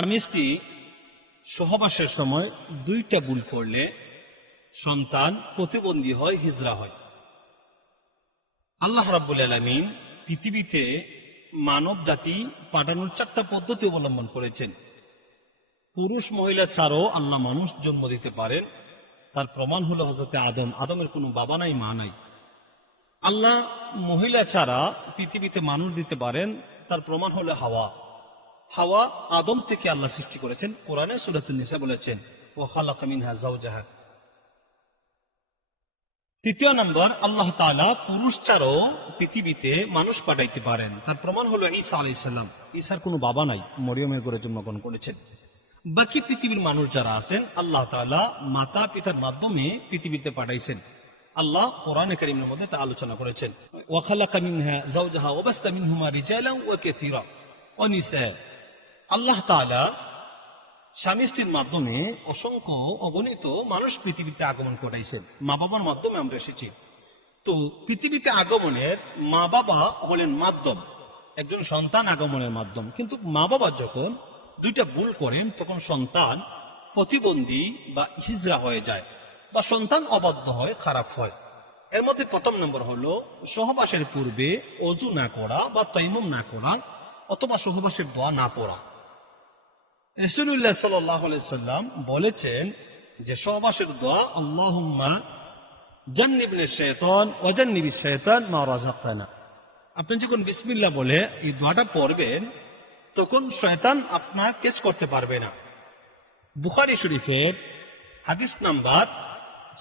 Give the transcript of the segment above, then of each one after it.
স্বামী সহবাসের সময় দুইটা ভুল করলে সন্তান প্রতিবন্ধী হয়, হিজরা হয়। আল্লাহ রাব্বুল আলামিন পৃথিবীতে মানব জাতি পাঠানোর চারটা পদ্ধতি অবলম্বন করেছেন। পুরুষ, মহিলা ছাড়াও আল্লাহ মানুষ জন্ম দিতে পারেন। তার প্রমাণ হলো হজরতে আদম। আদমের কোনো বাবা নাই, মা নাই। আল্লাহ মহিলা ছাড়া পৃথিবীতে মানুষ দিতে পারেন, তার প্রমাণ হলো হাওয়া। হাওয়া আদম থেকে আল্লাহ সৃষ্টি করেছেন। কোরআনে সুরাতুল নিসা বলেছেন ও খালাকা মিনহা জাওজাহা তৃতীয় নম্বর, আল্লাহ তাআলা পুরুষ ছাড়াও পৃথিবীতে মানুষ পাঠাইতে পারেন। তার প্রমাণ হলো ঈসা আলাইসাল্লাম ঈসার কোনো বাবা নাই, মরিয়মের করে জন্মগ্রহণ করেছেন। বাকি পৃথিবীর মানুষ যারা আছেন, আল্লাহ তাআলা মাতা পিতার মাধ্যমে পৃথিবীতে পাঠাইছেন। আল্লাহ কোরআন কারীমের মধ্যে তা আলোচনা করেছেন। ওয়াখালাকা মিনহা জাওজাহা ওয়াবাসতা মিনহুমা রিজালান ওয়া কাসীরা। ওয়া নিসা আল্লাহ তাআলা স্বামী স্ত্রীর মাধ্যমে অসংখ্য অগণিত মানুষ পৃথিবীতে আগমন ঘটাইছেন। মা বাবার মাধ্যমে আমরা এসেছি। তো পৃথিবীতে আগমনের মা বাবা হলেন মাধ্যম, একজন সন্তান আগমনের মাধ্যম। কিন্তু মা বাবা যখন দুইটা ভুল করেন, তখন সন্তান প্রতিবন্ধী বা হিজরা হয়ে যায় বা সন্তান অবাধ্য হয়, খারাপ হয়। এর মধ্যে প্রথম নম্বর হলো, সহবাসের পূর্বে অজু না করা বা তৈমুম না করা অথবা সহবাসের দোয়া না পড়া। রসুল্লাহ সাল্লাম বলেছেন যে সহবাসের দোয়া, আল্লাহুম্মা জান্নিবনে শেতন ওয়াজান্নিবি শেতন মা রাজাক্তানা আপনি যখন বিসমিল্লাহ বলে এই দোয়াটা পড়বেন, তখন শয়তান আপনার কেস করতে পারবে না। বুখারি শরীফের হাদিস নাম্বার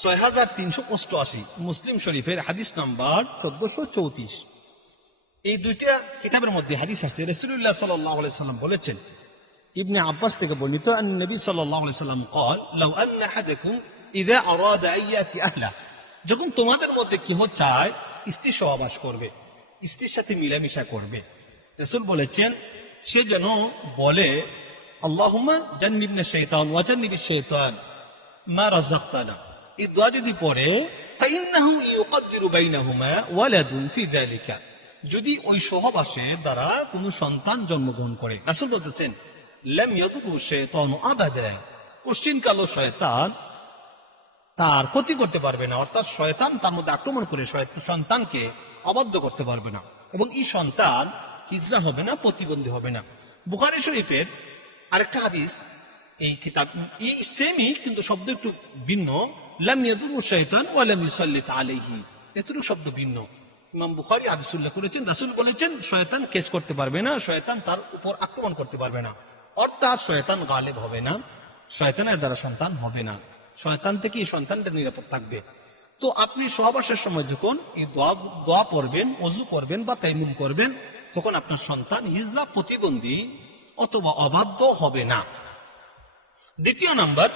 ছয় হাজার তিনশো অষ্টআশি, মুসলিম শরীফের হাদিস নাম্বার চোদ্দশো চৌত্রিশ। এই দুইটা কিতাবের মধ্যে হাদিস আসছে। রসুল্লাহ সাল্লাম বলেছেন ইবনে আব্বাস থেকে বর্ণিত নবী সাল্লাম কল আহলা। যখন তোমাদের মধ্যে কেহ চায়, স্ত্রী সহবাস করবে, স্ত্রীর সাথে মিলামিশা করবে। রসুল বলেছেন, সে যেন বলে আল্লাহমা মা এই দোয়া যদি পড়ে ফাইন্নাহু ইউকাদ্দিরু ওয়ালাদুন যদি ওই সহবাসের দ্বারা কোনো সন্তান জন্মগ্রহণ করে, রাসুল বলতেছেন লেম ইয়াদুরু শাইতান আবাদা কোশ্চিনকালও শয়তান তার ক্ষতি করতে পারবে না। অর্থাৎ শয়তান তার মধ্যে আক্রমণ করে সন্তানকে অবাধ্য করতে পারবে না। এবং এই সন্তান হিজরা হবে না, প্রতিবন্ধী হবে না। বুখারি শরীফের আরেকটা হাদিস, এই কিতাব, এই সেমই কিন্তু শব্দ একটু ভিন্ন। লাম ইয়াদুরু শাইতান ওয়া লাম ইউসাল্লিত আলাইহি। এতটুকু শব্দ ভিন্ন। ইমাম বুখারি আদিসুল্লাহ করেছেন, রাসুল বলেছেন, শয়তান কেস করতে পারবে না, শয়তান তার উপর আক্রমণ করতে পারবে না। অর্থাৎ শয়তান গালেব হবে না, শয়তানের দ্বারা সন্তান হবে না। শয়তান থেকে সন্তানটা নিরাপদ থাকবে। তো আপনি সহবাসের সময় যখন এই দোয়া দোয়া পড়বেন, অজু করবেন বা তাইমুম করবেন, তখন আপনার সন্তান হিজরা প্রতিবন্ধী অথবা অবাধ্য হবে না। দ্বিতীয় নাম্বার